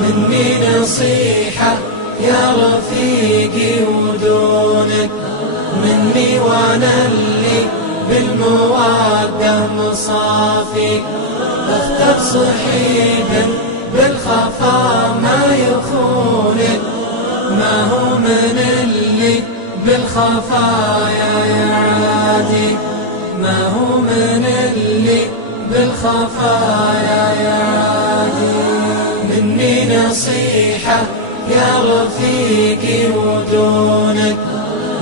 مني نصيحة يا رفيقي ودونك، مني وانا اللي بالمودة مصافيك. اختر صحيبا بالخفا ما يخونك، ما هو من اللي بالخفايا يعاديك، ما هو من اللي بالخفايا يعاديك. مني نصيحة يا رفيقي ودونك،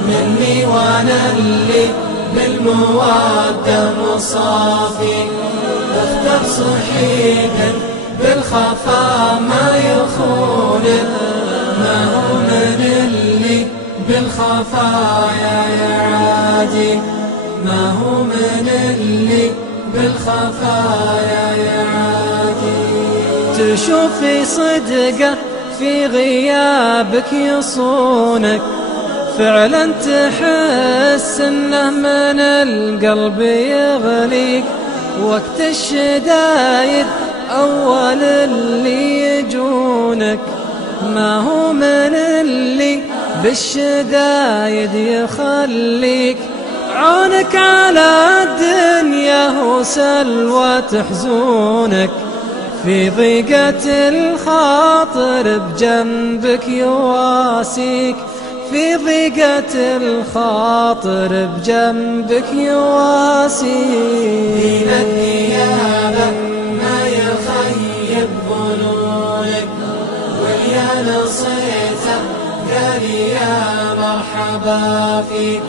مني وانا اللي بالمودة مصافيك. اختر صحيبا بالخفا ما يخونك، ما هو من اللي بالخفايا يعاديك، ما هو من اللي بالخفايا يعاديك. تشوفي صدقه في غيابك يصونك، فعلا تحس انه من القلب يغليك. وقت الشدايد اول اللي يجونك، ما هو من اللي بالشدايد يخليك. عونك على الدنيا هو سلوى تحزونك، في ضيقة الخاطر بجنبك يواسيك، في ضيقة الخاطر بجنبك يواسيك. دين الديابة ما يخيب ظنونك، واليا نصيته قال يا مرحبا فيك.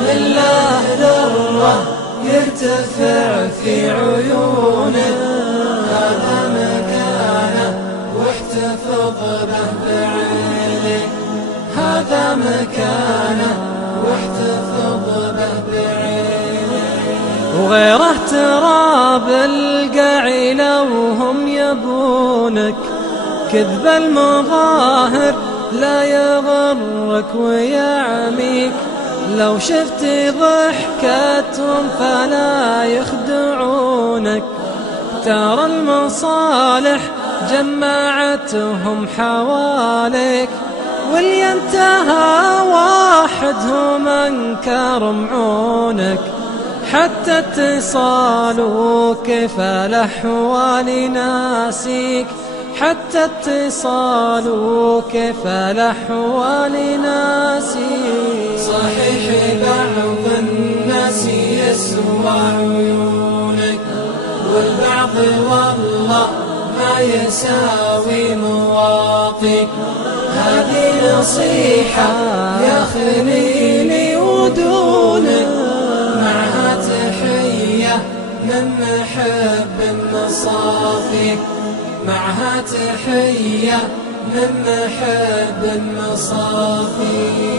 لله ذرة يرتفع في عيونك، هذا مكانه واحتفظ به بعينك، هذا مكانه واحتفظ به بعينك. وغيره تراب القعيلة وهم يبونك، كذب المظاهر لا يغرك ويعميك. لو شفت ضحكتهم فلا يخدعونك، ترى المصالح جمعتهم حواليك. واللي انتهى واحدهم انكر معونك، حتى اتصال وكيف الأحوال ناسيك، حتى اتصال وكيف الأحوال ناسيك. صحيح بعض الناس يسوى عيونك، والبعض والله ما يساوي مواطيك. هذه نصيحة يا خليلي ودونك، معها تحية من محب مصافيك، معها تحية من محب مصافيك.